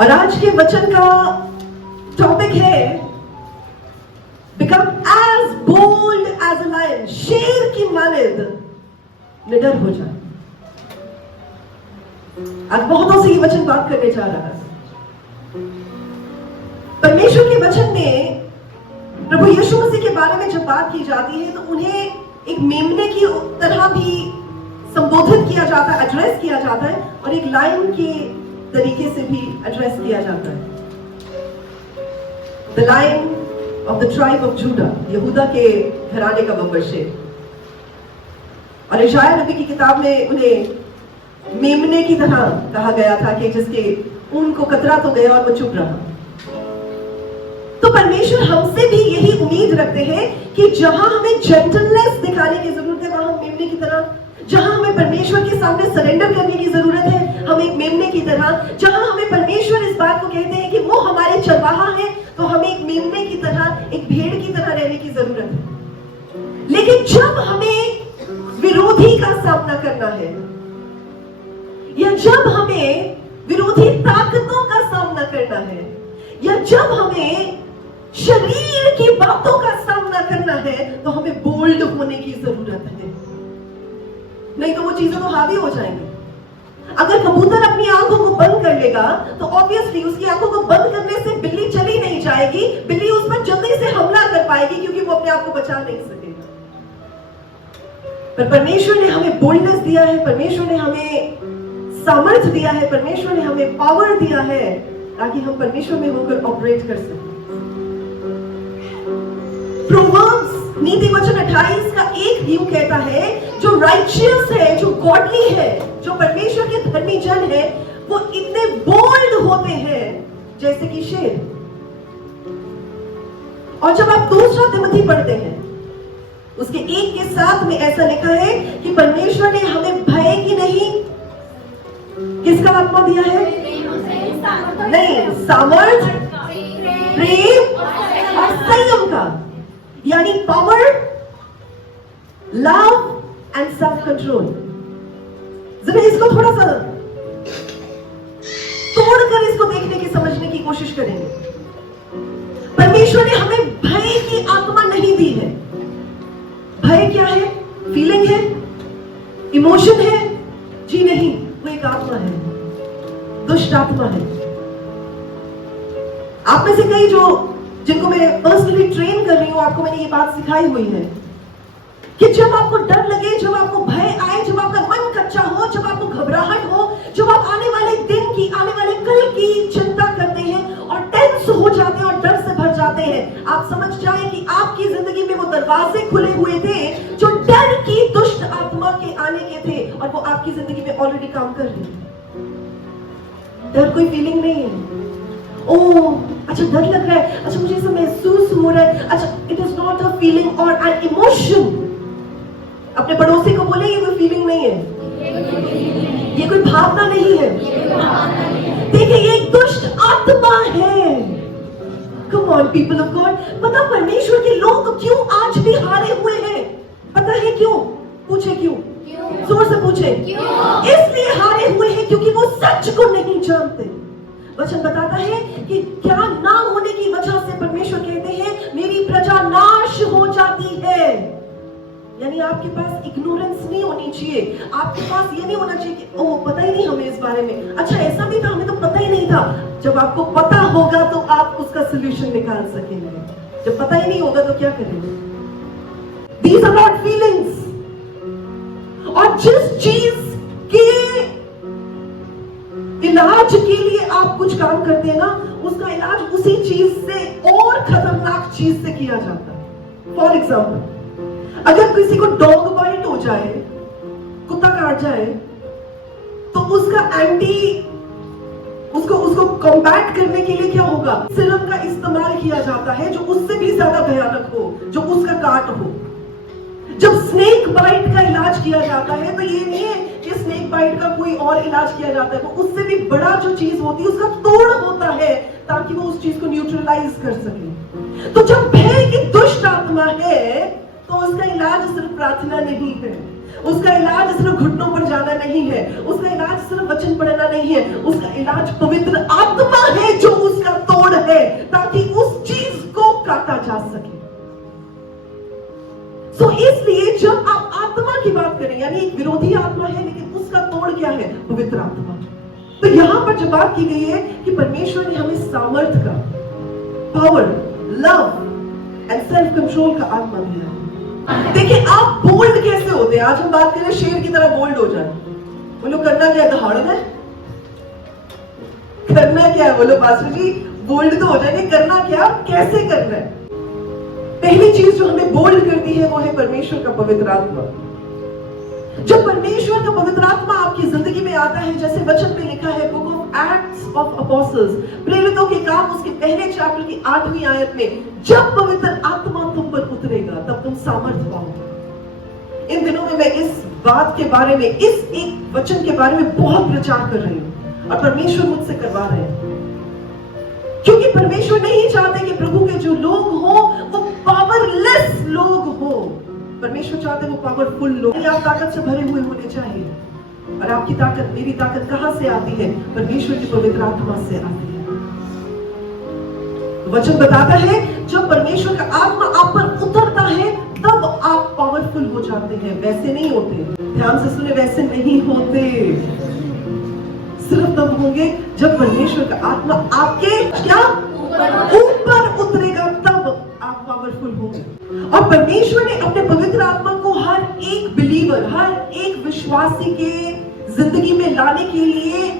और आज के वचन का टॉपिक है become as bold as a lion. शेर की मानद निडर हो जाए। आज बहुतों से ये वचन बात करने जा रहा है। परमेश्वर के वचन में प्रभु यीशु मसीह के बारे में जब बात की जाती है तो उन्हें एक मेमने की तरह भी संबोधित किया जाता है, एड्रेस किया जाता है, और एक लायन के तरीके से भी एड्रेस किया जाता है। The lion of the tribe of Judah, यहूदा के घराने का बब्बर शेर। और यशायाह नबी की किताब में उन्हें मेमने की तरह कहा गया था कि जिसके ऊन को कतरा तो गया और वो चुप रहा। तो परमेश्वर हमसे भी यही उम्मीद रखते हैं कि जहां हमें जेंटलनेस दिखाने की जरूरत है वहां हम मेमने की तरह, जहां हमें परमेश्वर के सामने सरेंडर करने की जरूरत है हम एक मेमने की तरह, जहां हमें परमेश्वर इस बात को कहते हैं कि वो हमारे चरवाहा है तो हमें एक मेमने की तरह, एक भेड़ की तरह रहने की जरूरत है। लेकिन जब हमें विरोधी का सामना करना है या जब हमें विरोधी ताकतों का सामना करना है या जब हमें शरीर की बातों का सामना करना है तो हमें बोल्ड होने की जरूरत है, नहीं तो वो चीजें तो हावी हो जाएंगी। अगर कबूतर अपनी आंखों को बंद कर लेगा तो ऑब्वियसली उसकी आंखों को बंद करने से बिल्ली चली नहीं जाएगी, बिल्ली उस पर जल्दी से हमला कर पाएगी क्योंकि वो अपने आप को बचा नहीं सकेगा। पर परमेश्वर ने हमें बोल्डनेस दिया है, परमेश्वर ने हमें सामर्थ्य दिया है, परमेश्वर ने हमें पावर दिया है ताकि हम परमेश्वर में होकर ऑपरेट कर सकें। प्रोवर्ब्स नीति वचन 28 का एक व्यू कहता है जो राइचियस है, जो गॉडली है, जो परमेश्वर के धर्मी जन है, वो इतने बोल्ड होते हैं जैसे कि शेर। और जब आप दूसरा तिमोथी पढ़ते हैं उसके 1 के 7 में ऐसा लिखा है कि परमेश्वर ने हमें भय की नहीं, किसका आत्मा दिया है? नहीं, सामर्थ, प्रेम और संयम का, यानी power, love and self control. जरा इसको थोड़ा सा तोड़कर इसको देखने की, समझने की कोशिश करेंगे। परमेश्वर ने हमें भय की आत्मा नहीं दी है। भय क्या है? फीलिंग है, इमोशन है? जी नहीं, वो एक आत्मा है, दुष्ट आत्मा है। आप में से कई जिनको मैं पर्सनली ट्रेन कर रही हूं, आपको मैंने ये बात सिखाई हुई है कि जब आपको डर लगे, जब आपको भय आए, जब आपका मन कच्चा हो, जब आपको घबराहट हो, जब आप आने वाले दिन की, आने वाले कल की चिंता करते हैं और टेंस हो जाते हैं और डर से भर जाते हैं, आप समझ जाएं कि आपकी जिंदगी में वो दरवाजे खुले हुए थे जो डर की दुष्ट आत्मा के आने के थे और वो आपकी जिंदगी में ऑलरेडी काम कर रही है। डर कोई फीलिंग नहीं है। ओह, अच्छा डर लग रहा है, अच्छा मुझे ऐसा महसूस हो रहा है, अच्छा it is not a feeling और एन इमोशन। अपने पड़ोसी को बोले ये कोई फीलिंग नहीं है, ये कोई भावना नहीं है, देखिए ये एक दुष्ट आत्मा है। Come on people of God. पता परमेश्वर के लोग क्यों आज भी हारे हुए हैं? पता है क्यों? पूछे क्यों? जोर से पूछे। इसलिए हारे हुए हैं क्योंकि वो सच को नहीं जानते। वचन बताता है कि ज्ञान ना होने की वजह से परमेश्वर कहते हैं मेरी प्रजा नाश हो जाती है। यानी आपके पास इग्नोरेंस नहीं होनी चाहिए, आपके पास ये नहीं होना चाहिए कि ओह पता ही नहीं हमें इस बारे में, अच्छा ऐसा भी था, हमें तो पता ही नहीं था। जब आपको पता होगा तो आप उसका सलूशन निकाल सकेंगे, जब पता ही नहीं होगा तो क्या करेंगे? These are not feelings। और जिस चीज के इलाज के लिए आप कुछ काम करते हैं ना, उसका इलाज उसी चीज से और खतरनाक चीज से किया जाता है। फॉर एग्जाम्पल, अगर किसी को डॉग बाइट हो जाए, कुत्ता काट जाए, तो उसका उसको कॉम्बैट करने के लिए क्या होगा? सिरम का इस्तेमाल किया जाता है जो उससे भी ज्यादा भयानक हो, जो उसका काट हो। जब स्नेक बाइट का इलाज किया जाता है तो ये नहीं है कि स्नेक बाइट का कोई और इलाज किया जाता है, वो उससे भी बड़ा जो चीज होती है उसका तोड़ होता है ताकि वो उस चीज को न्यूट्रलाइज कर सके। तो जब भय की दुष्ट आत्मा है तो उसका इलाज सिर्फ प्रार्थना नहीं है, उसका इलाज सिर्फ घुटनों पर जाना नहीं है, उसका इलाज सिर्फ वचन पढ़ना नहीं है, उसका इलाज पवित्र आत्मा है जो उसका तोड़ है, ताकि उस चीज को काटा जा सके। तो इसलिए जब आप आत्मा की बात करें, यानी एक विरोधी आत्मा है लेकिन उसका तोड़ क्या है? पवित्र आत्मा। तो यहां पर जब बात की गई है कि परमेश्वर ने हमें सामर्थ का, power, love and self control का आत्मा दिया। देखिए आप बोल्ड कैसे होते हैं? आज हम बात करें शेर की तरह बोल्ड हो जाए। बोलो करना क्या है? दहाड़ना है? करना क्या है? बोलो पास्टर जी बोल्ड तो हो जाएंगे, करना क्या? कैसे करना है? पहली चीज जो हमें बोल्ड करती है वो है परमेश्वर का पवित्र आत्मा। जब परमेश्वर का पवित्र आत्मा आपकी जिंदगी में आता है, जैसे वचन में लिखा है book of acts of apostles, प्रेरितों के काम, उसके पहले चैप्टर की 8वीं आयत में, जब पवित्र आत्मा तुम पर उतरेगा तब तुम सामर्थ पाओगे। इन दिनों में मैं इस बात के बारे में, इस एक वचन के बारे में बहुत प्रचार कर रही हूं और परमेश्वर मुझसे करवा रहे हैं, क्योंकि परमेश्वर नहीं चाहते कि प्रभु के जो लोग हो वो पावरलेस लोग हो। परमेश्वर चाहते हैं वो पावरफुल लोग। आप ताकत से भरे हुए होने चाहिए। और आपकी ताकत, मेरी ताकत कहां से आती है? परमेश्वर की पवित्र आत्मा से आती है। वचन बताता है जब परमेश्वर का आत्मा आप पर उतरता है तब आप पावरफुल हो जाते हैं, वैसे नहीं होते। ध्यान से सुने, वैसे नहीं होते। सिर्फ तब होंगे जब परमेश्वर का आत्मा आपके क्या ऊपर उतरेगा, तब आप पावरफुल होंगे। और परमेश्वर ने अपने पवित्र आत्मा को हर एक बिलीवर, हर एक विश्वासी के जिंदगी में लाने के लिए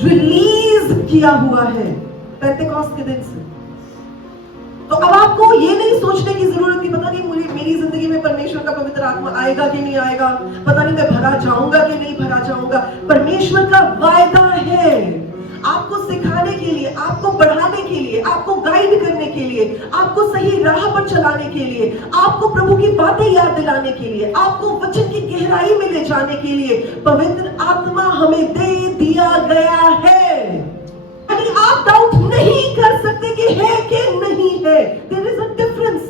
रिलीज किया हुआ है पेंटेकोस्ट के दिन से। तो अब आपको ये नहीं सोचने की जरूरत कि पता नहीं मुझे, मेरी जिंदगी में परमेश्वर का पवित्र आत्मा आएगा कि नहीं आएगा, पता नहीं मैं भरा जाऊंगा कि नहीं भरा जाऊंगा। परमेश्वर का वायदा है आपको सिखाने के लिए, आपको बढ़ाने के लिए, आपको गाइड करने के लिए, आपको सही राह पर चलाने के लिए, आपको प्रभु की बातें याद दिलाने के लिए, आपको वचन की गहराई में ले जाने के लिए पवित्र आत्मा हमें दे दिया गया है। यानी आप डाउट नहीं कर सकते कि है कि नहीं है। There is a difference.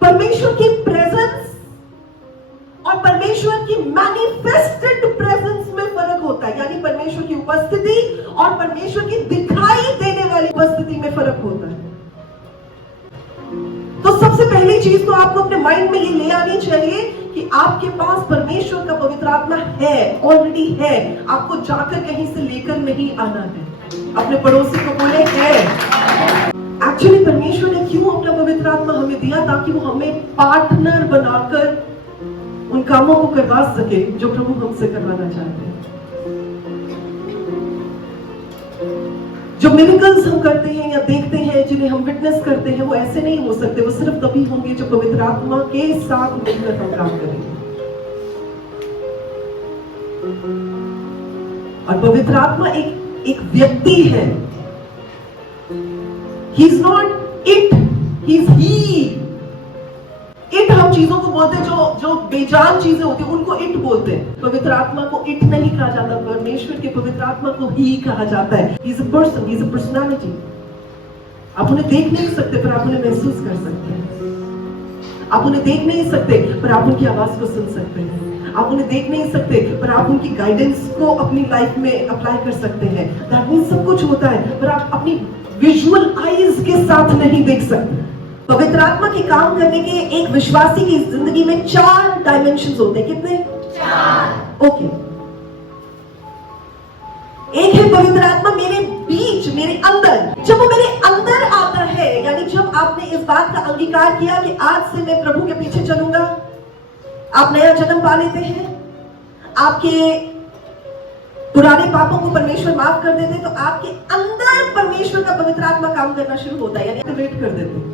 परमेश्वर की प्रेजेंस और परमेश्वर की मैनिफेस्टेड प्रेजेंस में फर्क होता है। यानी परमेश्वर की उपस्थिति और परमेश्वर की दिखाई देने वाली उपस्थिति में फर्क होता है। तो सबसे पहली चीज तो आपको अपने माइंड में ये ले आनी चाहिए कि आपके पास परमेश्वर का पवित्र आत्मा है, ऑलरेडी है। आपको जाकर कहीं से लेकर नहीं आना है। अपने पड़ोसी को बोले है। एक्चुअली परमेश्वर ने क्यों अपना पवित्र आत्मा हमें दिया? ताकि वो हमें पार्टनर बनाकर उन कामों को करवा सके जो प्रभु हमसे करवाना चाहते हैं। जो मिरेकल्स हम करते हैं या देखते हैं, जिन्हें हम विटनेस करते हैं, वो ऐसे नहीं हो सकते। वो सिर्फ तभी होंगे जब पवित्र आत्मा के साथ मिलकर हम काम करेंगे। और पवित्र आत्मा एक व्यक्ति है। He is not it, he is he. It हम चीजों को बोलते हैं, जो बेजान चीजें होती हैं उनको इट बोलते हैं। पवित्र आत्मा को इट नहीं कहा जाता, परमेश्वर के पवित्र आत्मा को ही कहा जाता है। He is a person, he is a personality. आप उन्हें देख नहीं सकते पर आप उन्हें महसूस कर सकते हैं। आप उन्हें देख नहीं सकते पर आप उनकी आवाज को सुन सकते हैं। आप उन्हें देख नहीं सकते पर आप उनकी गाइडेंस को अपनी लाइफ में अप्लाई कर सकते हैं। दैट मींस सब कुछ होता है पर आप अपनी विजुअल आईज के साथ नहीं देख सकते। पवित्र आत्मा के काम करने के एक विश्वासी की जिंदगी में 4 डायमेंशंस होते हैं। कितने? 4। ओके। एक है पवित्र आत्मा मेरे बीच, मेरे अंदर। जब वो मेरे अंदर आता है, यानी जब आपने इस बात का अंगीकार किया कि आज से मैं प्रभु के पीछे चलूंगा, आप नया जन्म पा लेते हैं, आपके पुराने पापों को परमेश्वर माफ कर देते, तो आपके अंदर परमेश्वर का पवित्र आत्मा काम करना शुरू होता है, यानी एक्टिवेट कर देते हैं।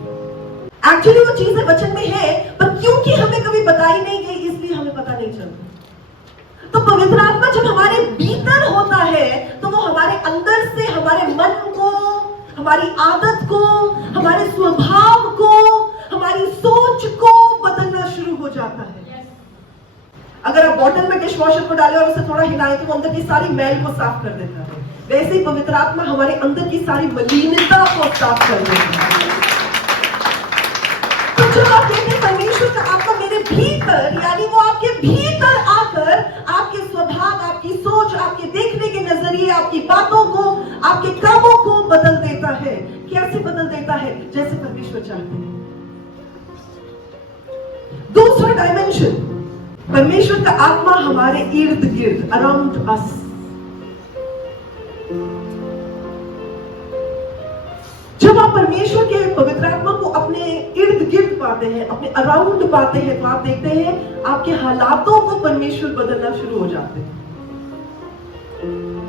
एक्चुअली वो चीजें वचन में है पर क्योंकि हमें कभी बताई नहीं गई इसलिए हमें पता नहीं चलता। तो पवित्र आत्मा जब हमारे भीतर होता है तो वो हमारे अंदर से हमारे मन को, हमारी आदत को, हमारे स्वभाव को, हमारी सोच को बदलना शुरू हो जाता है। अगर आप बॉटल में डिश वॉशर को डालें और उसे थोड़ा हिलाएं तो वो अंदर की सारी मैल को साफ कर देता है। वैसे ही पवित्र आत्मा हमारे अंदर की सारी मलिनता को साफ कर देता है। तो जब आप कहते हैं परमेश्वर का आत्मा मेरे भीतर भीतर आकर आपके स्वभाव, आपकी सोच, आपके देखने के नजरिए, आपकी बातों को, आपके कामों को बदल देता है। कैसे बदल देता है? जैसे परमेश्वर चाहते हैं। दूसरा डायमेंशन, परमेश्वर का आत्मा हमारे इर्द गिर्द, अराउंड अस। जब आप परमेश्वर के पवित्र आत्मा को अपने इर्द गिर्द पाते हैं, अपने अराउंड पाते हैं, तो आप देखते हैं आपके हालातों को परमेश्वर बदलना शुरू हो जाते हैं।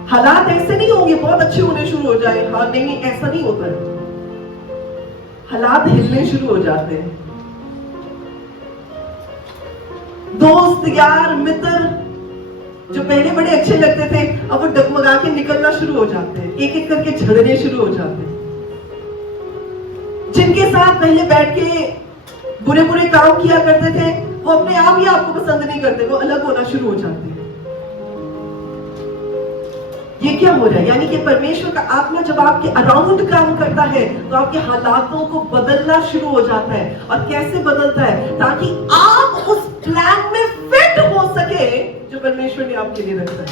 हालात ऐसे नहीं होंगे बहुत अच्छे होने शुरू हो जाए, हाँ नहीं, ऐसा नहीं होता है। हालात हिलने शुरू हो जाते हैं। दोस्त, यार, मित्र जो पहले बड़े अच्छे लगते थे, अब वो डगमगा के निकलना शुरू हो जाते हैं, एक एक करके झड़ने शुरू हो जाते हैं। जिनके साथ पहले बैठ के बुरे बुरे काम किया करते थे, वो अपने आप ही आपको पसंद नहीं करते, वो अलग होना शुरू हो जाते हैं। ये क्या हो रहा है? यानी कि परमेश्वर का आत्मा जब आपके अराउंड काम करता है तो आपके हालातों को बदलना शुरू हो जाता है। और कैसे बदलता है? ताकि आप उस प्लान में फिट हो सके जो परमेश्वर ने आपके लिए रखा है।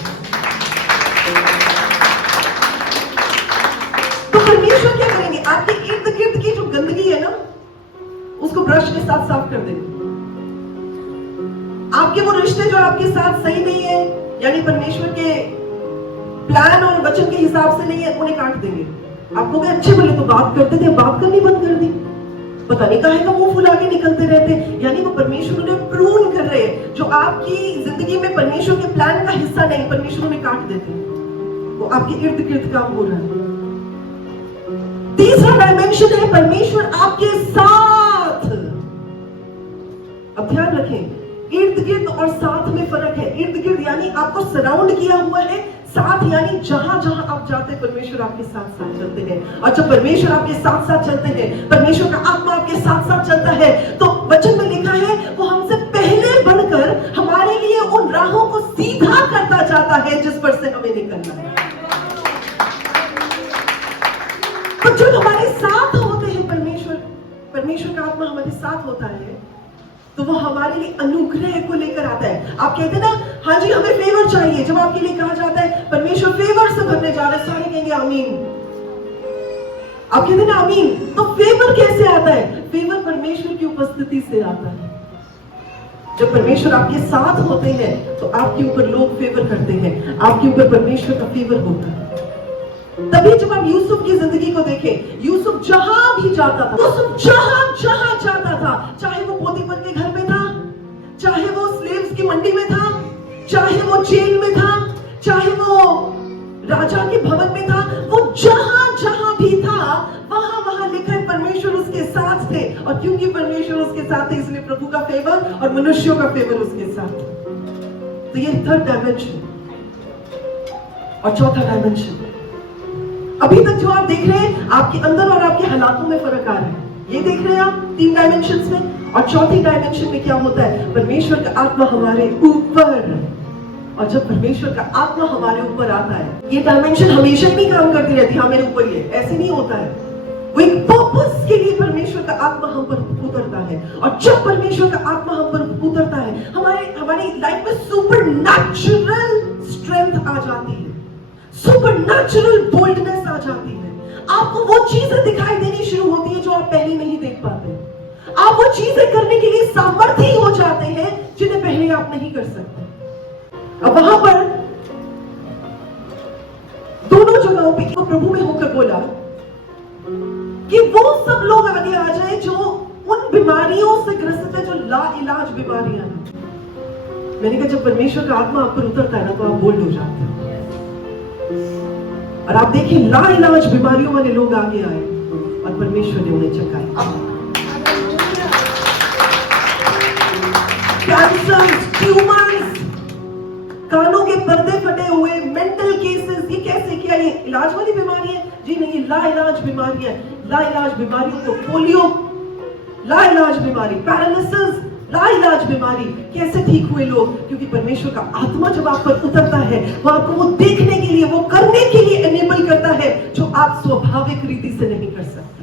तो परमेश्वर क्या करेंगे? आपके इर्द गिर्द की जो गंदगी है ना, उसको ब्रश के साथ साफ कर देंगे। आपके वो रिश्ते जो आपके साथ सही नहीं है, यानी परमेश्वर के प्लान और वचन के हिसाब से नहीं है, उन्हें काट देंगे। आप लोग अच्छे भले तो बात करते थे, बात करनी बंद कर दी, पता नहीं काहे का मुंह फुला के निकलते रहते। यानी वो परमेश्वर उन्हें प्रून कर रहे हैं। जो आपकी जिंदगी में परमेश्वर के प्लान का हिस्सा नहीं, परमेश्वर उन्हें काट देते हैं। वो आपके इर्द गिर्द काम हो रहा है। तीसरा डायमेंशन है परमेश्वर आपके साथ। अब ध्यान रखें, इर्द गिर्द और साथ में फर्क है। इर्द गिर्द यानी आपको सराउंड किया हुआ है, साथ यानी जहां जहां आप जाते परमेश्वर आपके साथ साथ चलते हैं। और जब परमेश्वर आपके साथ साथ चलते हैं, परमेश्वर का आत्मा आपके साथ साथ चलता है, तो वचन में लिखा है वो हमसे पहले बढ़कर हमारे लिए उन राहों को सीधा करता जाता है जिस पर से हमें निकलना है। तो जब हमारे साथ होते हैं परमेश्वर का आत्मा हमारे साथ होता है, तो वो हमारे लिए अनुग्रह को लेकर आता है। आप कहते हैं ना, हाँ जी हमें फेवर चाहिए। जब आपके लिए कहा जाता है परमेश्वर फेवर से भरने जा रहे, सारे कहेंगे आमीन। आप कहते हैं ना आमीन। तो फेवर कैसे आता है? फेवर परमेश्वर की उपस्थिति से आता है। जब परमेश्वर आपके साथ होते हैं तो आपके ऊपर लोग फेवर करते हैं, आपके ऊपर परमेश्वर का फेवर होता है। तभी जब आप यूसुफ की जिंदगी को देखें, यूसुफ जहां भी जाता था, यूसुफ जहां जाता था, चाहे वो पोतीफर के घर में था, चाहे वो स्लेव्स की मंडी में था, चाहे वो जेल में था, चाहे वो राजा के भवन में था, वो जहां भी था वहां लिखा है परमेश्वर उसके साथ थे। और क्योंकि परमेश्वर उसके साथ थे, इसलिए प्रभु का फेवर और मनुष्यों का फेवर उसके साथ। तो ये थर्ड डायमेंशन। और चौथा डायमेंशन, अभी तक जो आप देख रहे हैं आपके अंदर और आपके हालातों में फर्क आ रहा है, ये देख रहे हैं आप तीन डायमेंशंस में। और चौथी डायमेंशन में क्या होता है? परमेश्वर का आत्मा हमारे ऊपर। और जब परमेश्वर का आत्मा हमारे ऊपर आता है, ये डायमेंशन हमेशा ही नहीं काम करती रहती, हाँ मेरे ऊपर ही है, ऐसे नहीं होता है। वो एक पर्पस के लिए परमेश्वर का आत्मा हम पर उतरता है। और जब परमेश्वर का आत्मा हम पर उतरता है, हमारी लाइफ में सुपरनैचुरल स्ट्रेंथ आ जाती है, सुपरनैचुरल बोल्डनेस आ जाती है। आपको वो चीजें दिखाई देनी शुरू होती है जो आप पहले नहीं देख पाते। आप वो चीजें करने के लिए सामर्थ्य हो जाते हैं जिन्हें पहले आप नहीं कर सकते। अब वहां पर दोनों जगहों पे प्रभु में होकर बोला कि वो सब लोग आगे आ जाए जो उन बीमारियों से ग्रसित है जो लाइलाज बीमारियां हैं। मैंने कहा जब परमेश्वर का आत्मा आप पर उतरता है ना, तो आप बोल्ड हो जाते हैं। और आप देखिए लाइलाज बीमारियों वाले लोग आगे आए और परमेश्वर ने उन्हें चकाया। कैंसर, ट्यूमर्स, कानों के पर्दे फटे हुए, मेंटल केसेस, ये कैसे? क्या ये इलाज वाली बीमारी है? जी नहीं, लाइलाज बीमारी है। लाइलाज बीमारियों को पोलियो, लाइलाज बीमारी, पैरालिसिस, लाइलाज बीमारी कैसे ठीक हुए लोग? क्योंकि परमेश्वर का आत्मा जब आप पर उतरता है, वो आपको वो देखने के लिए, वो करने के लिए एनेबल करता है जो आप स्वाभाविक रीति से नहीं कर सकते।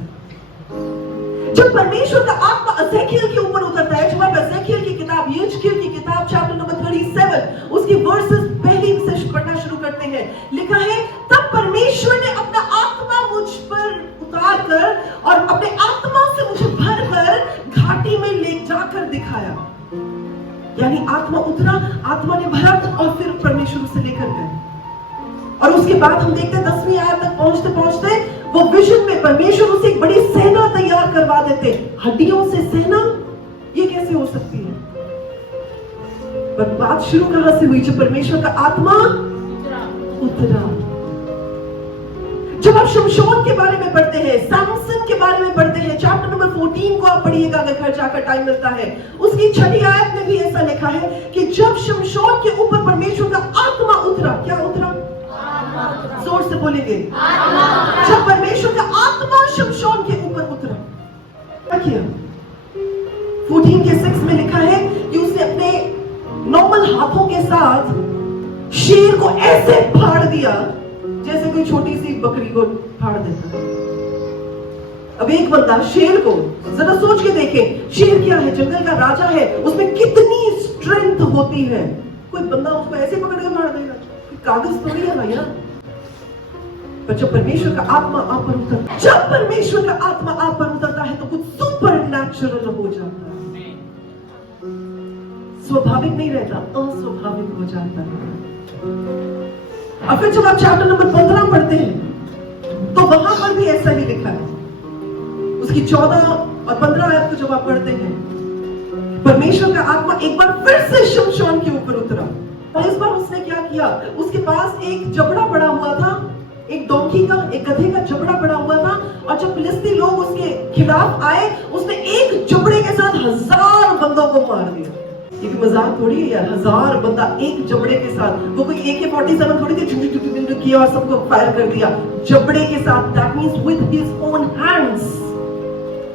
जब परमेश्वर का आत्मा एजेकियल के ऊपर उतरता है, जब आप एजेकियल की किताब, यिर्मयाह की किताब चैप्टर नंबर परमेश्वर ने अपना आत्मा मुझ पर उतार कर और अपने आत्मा से मुझे भर कर घाटी में ले जाकर दिखाया। यानी आत्मा उतरा, आत्मा ने भरा और फिर परमेश्वर उसे लेकर गए। और उसके बाद हम देखते हैं 10वीं आयत तक पहुंचते पहुंचते वो विजन में परमेश्वर उसे एक बड़ी सेना तैयार करवा देते। हड्डियों से सेना, ये कैसे हो सकती है? पर बात शुरू कहां से हुई? जब परमेश्वर का आत्मा उतरा। जब आप शमशोन के बारे में पढ़ते हैं, सैमसन के बारे में पढ़ते हैं, चैप्टर नंबर 14 को आप पढ़िएगा अगर घर जाकर टाइम मिलता है। उसकी 6ठी आयत में भी ऐसा लिखा है कि जब शमशोन के ऊपर परमेश्वर का आत्मा उतरा। क्या उतरा? जोर से बोलेंगे, जब परमेश्वर का आत्मा शमशोन के ऊपर उतरा, क्या किया? 14 के 6 में लिखा है कि उसने अपने नॉर्मल हाथों के साथ शेर को ऐसे फाड़ दिया जैसे कोई छोटी सी बकरी को फाड़ देता। अब एक बंदा शेर को, जरा सोच के देखे, शेर क्या है? जंगल का राजा है, उसमें कितनी स्ट्रेंथ होती है। कोई बंदा उसको ऐसे पकड़ के मार देगा? कागज थोड़ी है भैया। पर जब परमेश्वर का आत्मा आप पर उतरता है, जब परमेश्वर का आत्मा आप पर उतरता है तो कुछ सुपर नेचुरल हो जाता है। स्वाभाविक नहीं रहता, अस्वाभाविक हो जाता है। और फिर जब आप चैप्टर नंबर 15 पढ़ते हैं तो वहां पर भी ऐसा ही लिखा है। उसकी 14 और 15 आयत को जब आप पढ़ते हैं, परमेश्वर का आत्मा एक बार फिर से शमशोन के ऊपर उतरा। और इस बार उसने क्या किया? उसके पास एक जबड़ा पड़ा हुआ था, एक डोंकी का, एक गधे का जबड़ा पड़ा हुआ था। और जब फिलिस्ती लोग उसके खिलाफ आए, उसने एक जबड़े के साथ 1000 बंदों को मार दिया। ये मजाक थोड़ी है यार, 1000 बंदा एक जबड़े के साथ। वो कोई AK-47 थोड़ी थी, किया और सबको फायर कर दिया जबड़े के साथ। That means with his own hands.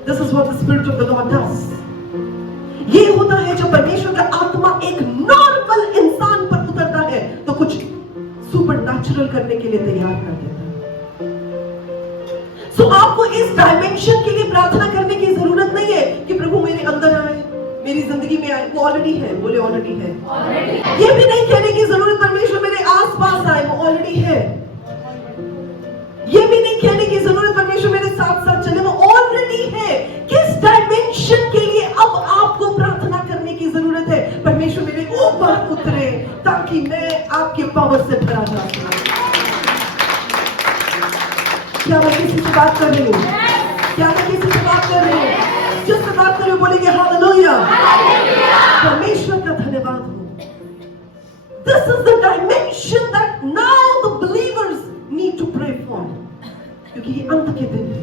This is what the spirit of the Lord does. ये होता है जब परमेश्वर का आत्मा एक नॉर्मल इंसान पर उतरता है तो कुछ सुपर नेचुरल करने के लिए तैयार कर देता है। सो आपको इस डायमेंशन के लिए प्रार्थना करने की जरूरत नहीं है कि प्रभु मेरे अंदर आए, मेरी जिंदगी में आए। वो ऑलरेडी है, बोले ऑलरेडी है। ये भी नहीं कहने की जरूरत परमेश्वर मेरे आसपास आए, वो ऑलरेडी है। ये भी नहीं कहने की जरूरत परमेश्वर मेरे साथ साथ चले, वो ऑलरेडी है। किस डायमेंशन के लिए अब आपको प्रार्थना करने की जरूरत है? परमेश्वर मेरे ऊपर उतरे ताकि मैं आपके पावर से भरा जा सकूं। क्या मैं किसी से बात कर रही हूँ? क्या मैं किसी से बात कर रही हूँ? जिससे बात कर रही हूँ बोलेंगे हालेलुया। परमेश्वर का धन्यवाद हो। This is the dimension that now the believers need to pray for, क्योंकि ये अंत के दिन है।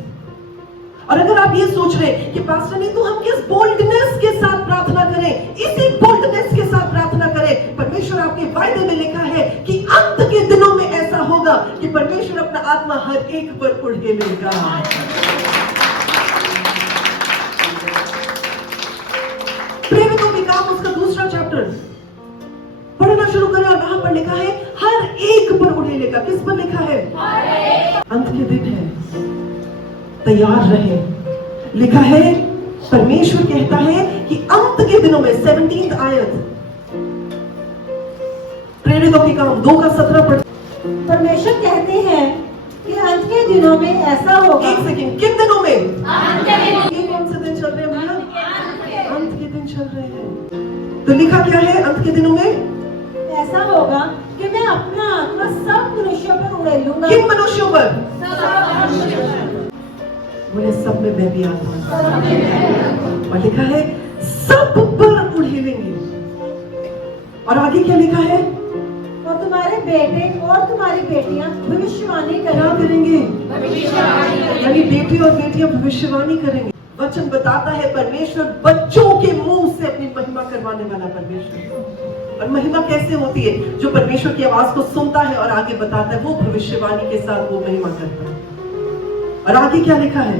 और अगर आप ये सोच रहे हैं कि पास्टर नहीं तो हम किस बोल्डनेस के साथ प्रार्थना करें, इसी बोल्डनेस के साथ प्रार्थना करें। परमेश्वर आपके वायदे में लिखा है कि अंत के दिनों में ऐसा होगा कि परमेश्वर अपना आत्मा हर एक पर उड़ेलेगा। प्रेरितों के काम उसका 2रा चैप्टर पढ़ना शुरू करें और वहां पर लिखा है हर एक पर उड़ेलेगा। किस पर लिखा है? अंत के दिन है, तैयार रहे। लिखा है, परमेश्वर कहता है कि अंत के दिनों में 17th आयत, प्रेरितों के काम 2:17 पढ़। परमेश्वर कहते हैं कि अंत के दिनों में ऐसा होगा। एक सेकंड, किन दिनों में? ये कौन से दिन चल रहे हैं भैया? अंत के दिन चल रहे हैं। तो लिखा क्या है अंत के दिनों में? ऐसा होगा कि मैं अपना आत्मा सब मनुष्यों पर उड़ेलूंगा। किन मनुष्यों पर? बोले सब में मैं भी आता हूं। और लिखा है सब पर उड़ेलेंगे। और आगे क्या लिखा है? और तुम्हारे बेटे और तुम्हारी बेटियां भविष्यवाणी करेंगे। यानी बेटे और बेटियां भविष्यवाणी करेंगे। वचन बताता है परमेश्वर बच्चों के मुंह से अपनी महिमा करवाने वाला परमेश्वर। और महिमा कैसे होती है? जो परमेश्वर की आवाज को सुनता है और आगे बताता है, वो भविष्यवाणी के साथ वो महिमा करता है। और आगे क्या लिखा है?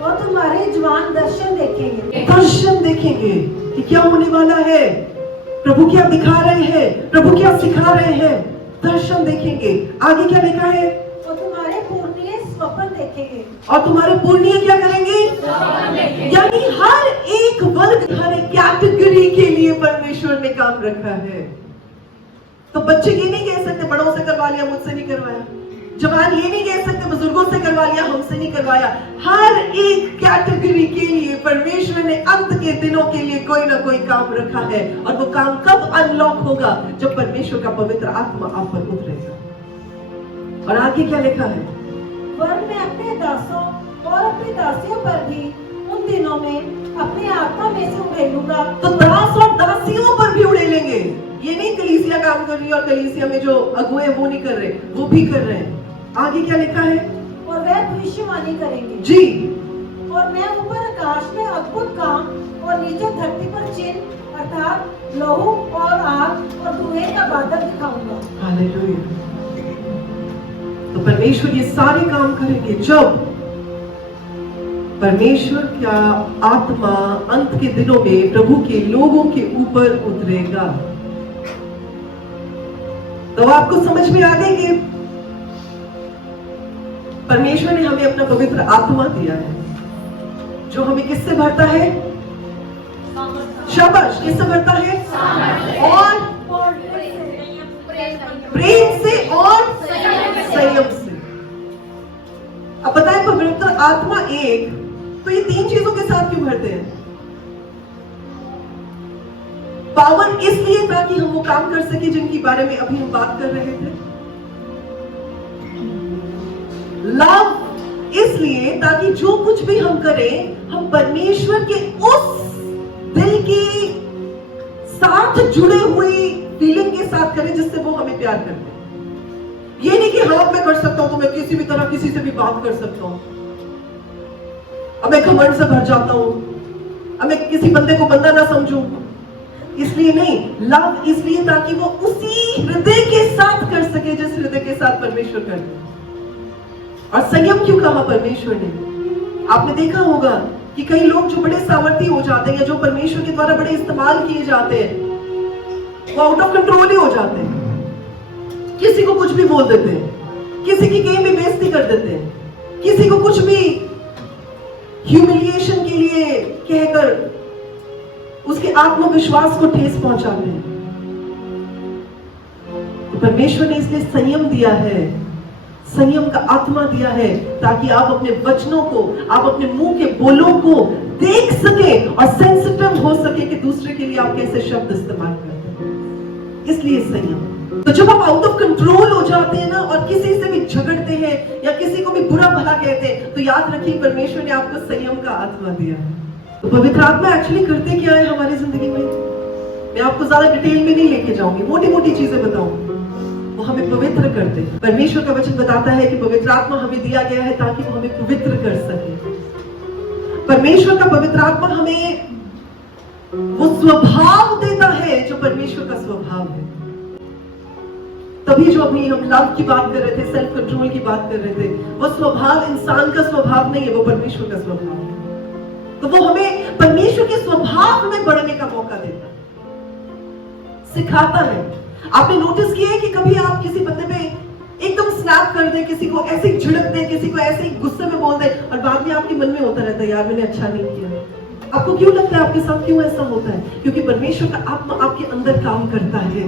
और तुम्हारे जवान दर्शन देखेंगे। दर्शन देखेंगे कि क्या होने वाला है, प्रभु क्या दिखा रहे हैं, प्रभु क्या सिखा रहे हैं। दर्शन देखेंगे। आगे क्या लिखा है? और तुम्हारे पूर्णिय स्वप्न देखेंगे। और तुम्हारे पूर्णिय क्या करेंगे? यानी हर एक वर्ग, हर एक कैटेगरी के लिए परमेश्वर ने काम रखा है। तो बच्चे ये नहीं कह सकते बड़ों से करवा लिया, मुझसे नहीं करवाया। जवान ये नहीं कह सकते बुजुर्गों से करवा लिया, हमसे नहीं करवाया। हर एक कैटेगरी के लिए परमेश्वर ने अंत के दिनों के लिए कोई ना कोई काम रखा है, और वो काम कब अनलॉक होगा? जब परमेश्वर का पवित्र आत्मा आप पर उतरेगा। और आगे क्या लिखा है? वरन मैं अपने दासों और अपनी दासियों पर भी उन दिनों में अपनी आत्मा में से उड़ेलूंगा। तो दास और दासियों पर भी उड़ेलेंगे। ये नहीं कलीसिया काम कर रही है और कलीसिया में जो अगुए वो नहीं कर रहे, वो भी कर रहे हैं। आगे क्या लिखा है? और वह भविष्यवाणी करेंगे जी। और मैं ऊपर आकाश में अद्भुत काम और नीचे धरती पर चिन्ह अर्थात लहू और आग और धुएं का बादल दिखाऊंगा। हालेलुया। तो परमेश्वर ये सारे काम करेंगे जब परमेश्वर का आत्मा अंत के दिनों में प्रभु के लोगों के ऊपर उतरेगा। तो आपको समझ में आ गई कि परमेश्वर ने हमें अपना पवित्र आत्मा दिया है, जो हमें किससे भरता है? शाबाश, किससे भरता है? और प्रेम से और संयम से। अब बताएं, पवित्र आत्मा एक, तो ये तीन चीजों के साथ क्यों भरते हैं? पावर इसलिए ताकि हम वो काम कर सके जिनके बारे में अभी हम बात कर रहे थे। लव इसलिए ताकि जो कुछ भी हम करें हम परमेश्वर के उस दिल के साथ जुड़े हुई फीलिंग के साथ करें जिससे वो हमें प्यार करते हैं। ये नहीं कि हाँ मैं कर सकता हूं तो मैं किसी भी तरह किसी से भी बात कर सकता हूं, अब मैं घमंड से भर जाता हूं, अब मैं किसी बंदे को बंदा ना समझूं, इसलिए नहीं। लव इसलिए ताकि वो उसी हृदय के साथ कर सके जिस हृदय के साथ परमेश्वर करते हैं। और संयम क्यों कहा परमेश्वर ने? आपने देखा होगा कि कई लोग जो बड़े सामर्थी हो जाते हैं या जो परमेश्वर के द्वारा बड़े इस्तेमाल किए जाते हैं, वो आउट ऑफ कंट्रोल ही हो जाते हैं। किसी को कुछ भी बोल देते हैं, किसी की गेम में बेइज्जती कर देते हैं, किसी को कुछ भी ह्यूमिलिएशन के लिए कहकर उसके आत्मविश्वास को ठेस पहुंचाते हैं। तो परमेश्वर ने इसलिए संयम दिया है, संयम का आत्मा दिया है, ताकि आप अपने वचनों को, आप अपने मुंह के बोलों को देख सके और सेंसिटिव हो सके कि दूसरे के लिए आप कैसे शब्द इस्तेमाल करते हैं। इसलिए संयम। तो जब आप आउट ऑफ कंट्रोल हो जाते हैं ना और किसी से भी झगड़ते हैं या किसी को भी बुरा भला कहते हैं, तो याद रखिए परमेश्वर ने आपको संयम का आत्मा दिया है। तो पवित्र आत्मा एक्चुअली करते क्या है हमारी जिंदगी में? मैं आपको ज्यादा डिटेल में नहीं लेके जाऊंगी, मोटी मोटी चीजें बताऊंगी। वो हमें पवित्र करते हैं। परमेश्वर का वचन बताता है कि पवित्र आत्मा हमें दिया गया है ताकि वो हमें पवित्र कर सके। परमेश्वर का पवित्र आत्मा हमें वो स्वभाव देता है जो परमेश्वर का स्वभाव है। तभी जो अभी हम लव की बात कर रहे थे, सेल्फ कंट्रोल की बात कर रहे थे, वो स्वभाव इंसान का स्वभाव नहीं है, वो परमेश्वर का स्वभाव है। तो वो हमें परमेश्वर के स्वभाव में बढ़ने का मौका देता है, सिखाता है। आपने नोटिस किया है कि कभी आप किसी बंदे पे एकदम स्नैप कर दे, किसी को ऐसे ही झिड़क दे, किसी को ऐसे ही गुस्से में बोल दे और बाद में आपके मन में होता रहता है यार मैंने अच्छा नहीं किया। आपको क्यों लगता है आपके साथ क्यों ऐसा होता है? क्योंकि परमेश्वर का आत्मा आपके अंदर काम करता है।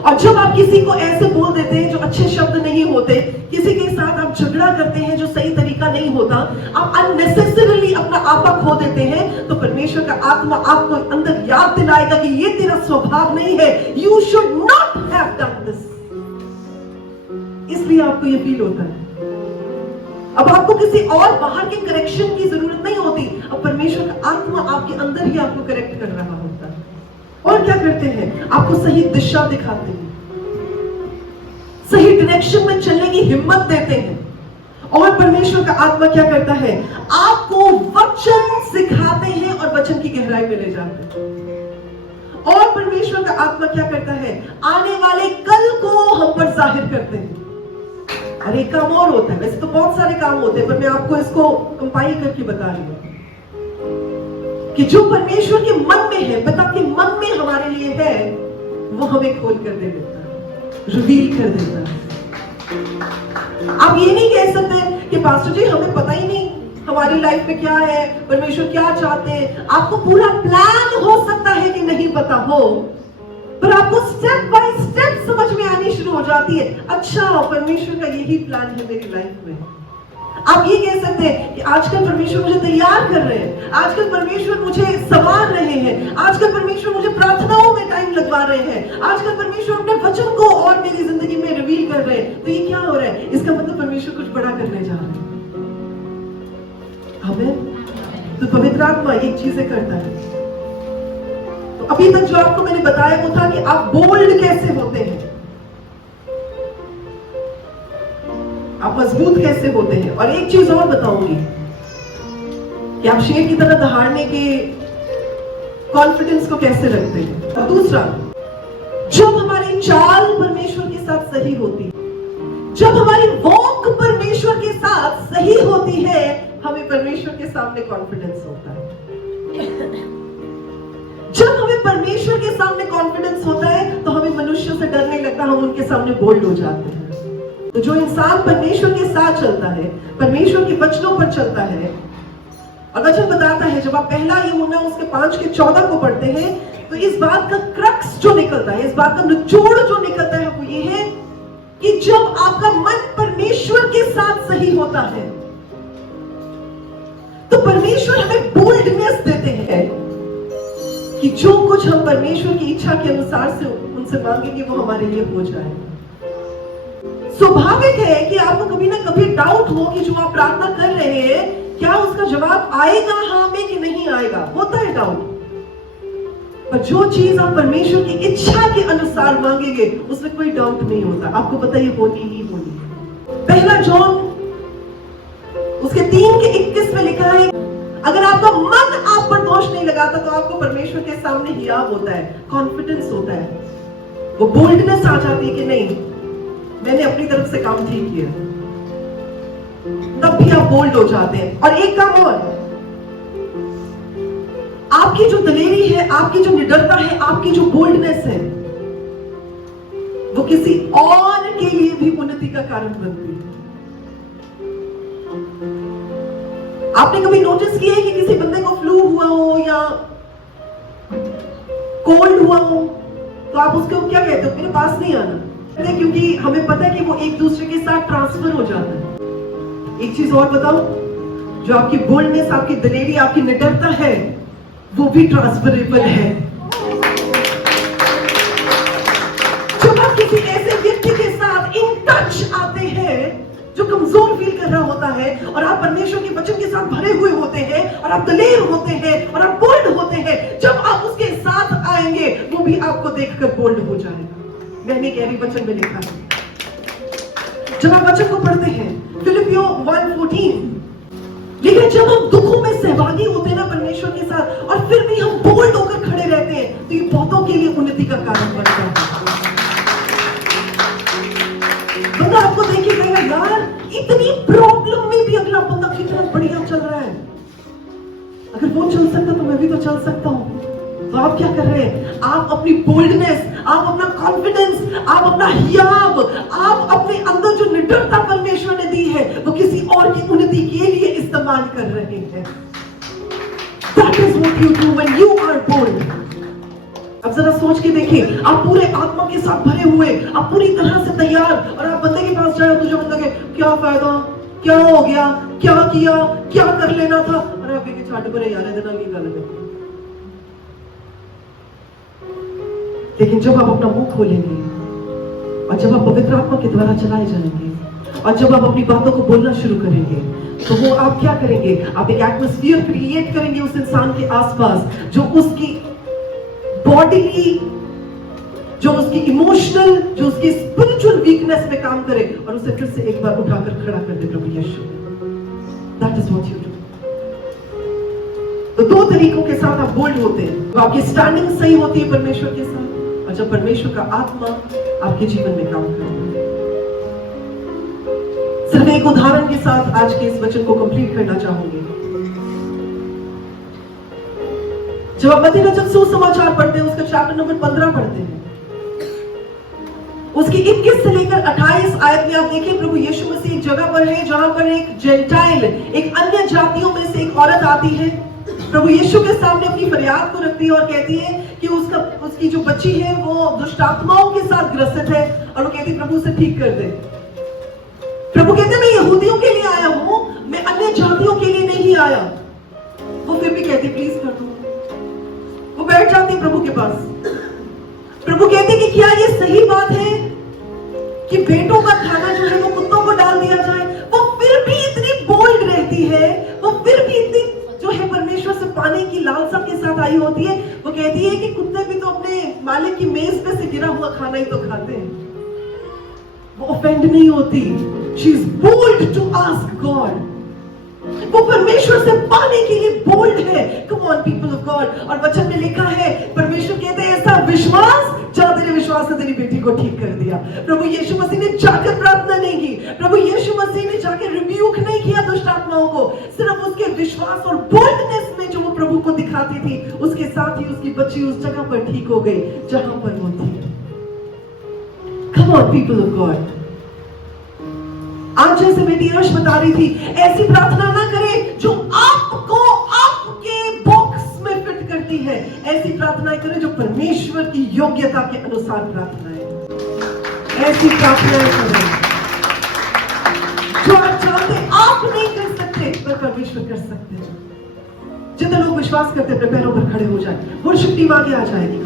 और जब आप किसी को ऐसे बोल देते हैं जो अच्छे शब्द नहीं होते, किसी के साथ आप झगड़ा करते हैं जो सही तरीका नहीं होता, आप अननेसेसरीली अपना आपा खो देते हैं, तो परमेश्वर का आत्मा आपको अंदर याद दिलाएगा कि ये तेरा स्वभाव नहीं है, you should not have done this. इसलिए आपको ये फील होता है। अब आपको किसी और बाहर के करेक्शन की जरूरत नहीं होती, अब परमेश्वर का आत्मा आपके अंदर ही आपको करेक्ट कर रहा होता है। और क्या करते हैं? आपको सही दिशा दिखाते हैं, सही डायरेक्शन में चलने की हिम्मत देते हैं। और परमेश्वर का आत्मा क्या करता है? आपको वचन सिखाते हैं और वचन की गहराई में ले जाते हैं। और परमेश्वर का आत्मा क्या करता है? आने वाले कल को हम पर जाहिर करते हैं। और एक काम और होता है, वैसे तो बहुत सारे काम होते हैं पर मैं आपको इसको कंपाइल करके बता रही हूं कि जो परमेश्वर के मन में है, पिता के मन में हमारे लिए है, वो हमें खोल कर दे देता है, रिवील कर देता है। आप ये नहीं कह सकते कि पास्टर जी हमें पता ही नहीं हमारी लाइफ में क्या है, परमेश्वर क्या चाहते हैं। आपको पूरा प्लान हो सकता है कि नहीं पता हो, पर आपको स्टेप बाय स्टेप समझ में आनी शुरू हो जाती है, अच्छा परमेश्वर का यही प्लान है मेरी लाइफ में। आप ये कह सकते हैं कि आजकल परमेश्वर मुझे तैयार कर रहे हैं, आजकल परमेश्वर मुझे संवार रहे हैं, आजकल परमेश्वर मुझे प्रार्थनाओं में टाइम लगवा रहे हैं, आजकल परमेश्वर अपने वचन को और मेरी जिंदगी में रिवील कर रहे हैं। तो ये क्या हो रहा है? इसका मतलब परमेश्वर कुछ बड़ा करने जा रहे हैं। आमीन। तो पवित्र आत्मा ये चीजें करता है। तो अभी तक जो आपको मैंने बताया वो था कि आप बोल्ड कैसे होते हैं, आप मजबूत कैसे होते हैं। और एक चीज और बताऊंगी कि आप शेर की तरह दहाड़ने के कॉन्फिडेंस को कैसे रखते हैं। और दूसरा, जब हमारी चाल परमेश्वर के साथ सही होती है, जब हमारी वॉक परमेश्वर के साथ सही होती है, हमें परमेश्वर के सामने कॉन्फिडेंस होता है। जब हमें परमेश्वर के सामने कॉन्फिडेंस होता है तो हमें मनुष्यों से डर नहीं लगता, हम उनके सामने बोल्ड हो जाते हैं। तो जो इंसान परमेश्वर के साथ चलता है, परमेश्वर के वचनों पर चलता है, और वचन बताता है, जब आप पहला यूहन्ना उसके 5:14 को पढ़ते हैं, तो इस बात का क्रक्स जो निकलता है, इस बात का निचोड़ जो निकलता है वो ये है कि जब आपका मन परमेश्वर के साथ सही होता है तो परमेश्वर हमें बोल्डनेस देते हैं कि जो कुछ हम परमेश्वर की इच्छा के अनुसार से उनसे मांगेंगे वो हमारे लिए हो जाए। स्वाभाविक है कि आपको कभी ना कभी डाउट हो कि जो आप प्रार्थना कर रहे हैं क्या उसका जवाब आएगा हाँ में कि नहीं आएगा, होता है डाउट। पर जो चीज आप परमेश्वर की इच्छा के अनुसार मांगेंगे उसमें कोई डाउट नहीं होता, आपको पता ये होनी ही होनी है। पहला जॉन उसके 3:21 में लिखा है, अगर आपका मन आप पर दोष नहीं लगाता तो आपको परमेश्वर के सामने हियाव होता है, कॉन्फिडेंस होता है, वो बोल्डनेस आ जाती है कि नहीं मैंने अपनी तरफ से काम ठीक किया, तब भी आप बोल्ड हो जाते हैं। और एक काम और, आपकी जो दलेरी है, आपकी जो निडरता है, आपकी जो बोल्डनेस है, वो किसी और के लिए भी उन्नति का कारण बनती है। आपने कभी नोटिस किया है कि किसी बंदे को फ्लू हुआ हो या कोल्ड हुआ हो तो आप उसको क्या कहते हो, मेरे पास नहीं आना, क्योंकि हमें पता है कि वो एक दूसरे के साथ ट्रांसफर हो जाता है। एक चीज और बताओ, जो आपकी बोल्डनेस, आपकी दलेरी, आपकी निडरता है वो भी ट्रांसफरेबल है। जब आप किसी ऐसे व्यक्ति के साथ इन टच आते हैं जो कमजोर फील कर रहा होता है और आप परमेश्वर के वचन के साथ भरे हुए होते हैं और आप दलेर होते हैं और आप बोल्ड होते हैं, जब आप उसके साथ आएंगे वो भी आपको देखकर बोल्ड हो जाएगा। मैंने गहरी वचन में लिखा है, जब आप वचन को पढ़ते हैं फिलिपियों 1:14 लेकिन जब हम दुखों में सहभागी होते हैं ना परमेश्वर के साथ और फिर भी हम बोल्ड होकर खड़े रहते हैं तो ये बहुतों के लिए उन्नति का कारण बनता है। बंदा आपको देखिए कहेगा यार इतनी प्रॉब्लम में भी अगला बंदा कितना बढ़िया चल रहा है, अगर वो चल सकता तो मैं भी तो चल सकता हूं। तो आप क्या कर रहे हैं, आप अपनी बोल्डनेस, आप अपना कॉन्फिडेंस, आप अपना हियाव, आप अपने अंदर जो निडरता परमेश्वर ने दी है वो किसी और की उन्नति के लिए इस्तेमाल कर रहे हैं। That is what you do when you are bold. अब जरा सोच के देखिए, आप पूरे आत्मा के साथ भरे हुए, आप पूरी तरह से तैयार और आप बंदे के पास जाए तो जो बंदा के क्या फायदा, क्या हो गया, क्या किया, क्या कर लेना था, अरे आप के छाट पर यार इधर नहीं गल है। लेकिन जब आप अपना मुंह खोलेंगे और जब आप पवित्र आत्मा के द्वारा चलाए जाएंगे और जब आप अपनी बातों को बोलना शुरू करेंगे तो वो आप क्या करेंगे, आप एक एटमॉस्फेयर क्रिएट करेंगे उस इंसान के आसपास जो उसकी बॉडीली, जो उसकी इमोशनल, जो उसकी स्पिरिचुअल वीकनेस में काम करे और उसे फिर से एक बार उठाकर खड़ा कर दे प्रभु यीशु। That is what you do. तो दो तरीकों के साथ आप बोल्ड होते हैं, तो आपकी स्टैंडिंग सही होती है परमेश्वर के साथ और जब परमेश्वर का आत्मा आपके जीवन में काम करता है। सिर्फ एक उदाहरण के साथ आज के इस वचन को कंप्लीट करना चाहूंगी। जब आप मत्ती रचित सुसमाचार पढ़ते हैं उसका चैप्टर नंबर 15 पढ़ते हैं, उसकी 21 से लेकर 28 आयत में आप देखिए प्रभु यीशु मसीह एक जगह पर है जहां पर एक जेंटाइल, एक अन्य जातियों में से एक औरत आती है, प्रभु यीशु के सामने अपनी फरियाद को रखती है और कहती है कि उसकी जो बच्ची है वो दुष्ट आत्माओं के साथ ग्रसित है, और वो कहती प्रभु उसे ठीक कर दे। प्रभु कहते मैं यहूदियों के लिए आया हूं, मैं अन्य जातियों के लिए नहीं आया। वो फिर भी कहती प्लीज कर दो। वो बैठ जाती प्रभु के पास। प्रभु कहते कि क्या ये सही बात है कि बेटों का खाना जो है वो कुत्तों को डाल दिया जाए? वो फिर भी इतनी बोल्ड रहती है, वो फिर भी इतनी जो है परमेश्वर से पाने की लालसा के साथ आई होती है। वो कहती है कि कुत्ते भी तो अपने मालिक की मेज पे से गिरा हुआ खाना ही तो खाते हैं। वो ऑफेंड नहीं होती। She is bold to ask God. वो परमेश्वर से पाने के लिए बोल्ड है। Come on people of God. और वचन में लिखा है, परमेश्वर कहते हैं ऐसा विश्वास, जहां तेरे विश्वास से तेरी बेटी को ठीक कर दिया। प्रभु यीशु मसीह ने जाकर प्रार्थना नहीं की, प्रभु यीशु मसीह ने जाकर रिब्यूक नहीं किया दुष्ट आत्माओं को। सिर्फ उसके विश्वास और बोल्डनेस में जो वो प्रभु को दिखाती थी, उसके साथ ही उसकी बच्ची उस जगह पर ठीक हो गई जहां पर वो थी। कम ऑन पीपल ऑफ गॉड। आज जैसे बेटी यश बता रही थी, ऐसी प्रार्थना ना करें जो आपको आपके बॉक्स में फिट करती है। ऐसी प्रार्थनाएं करें जो परमेश्वर की योग्यता के अनुसार प्रार्थनाएं। ऐसी प्रार्थनाएं करें जो आप चाहते आप नहीं कर सकते, पर परमेश्वर कर सकते हैं। जितने लोग विश्वास करते हैं अपने पैरों पर खड़े हो जाए, और शक्ति आगे आ जाएगी।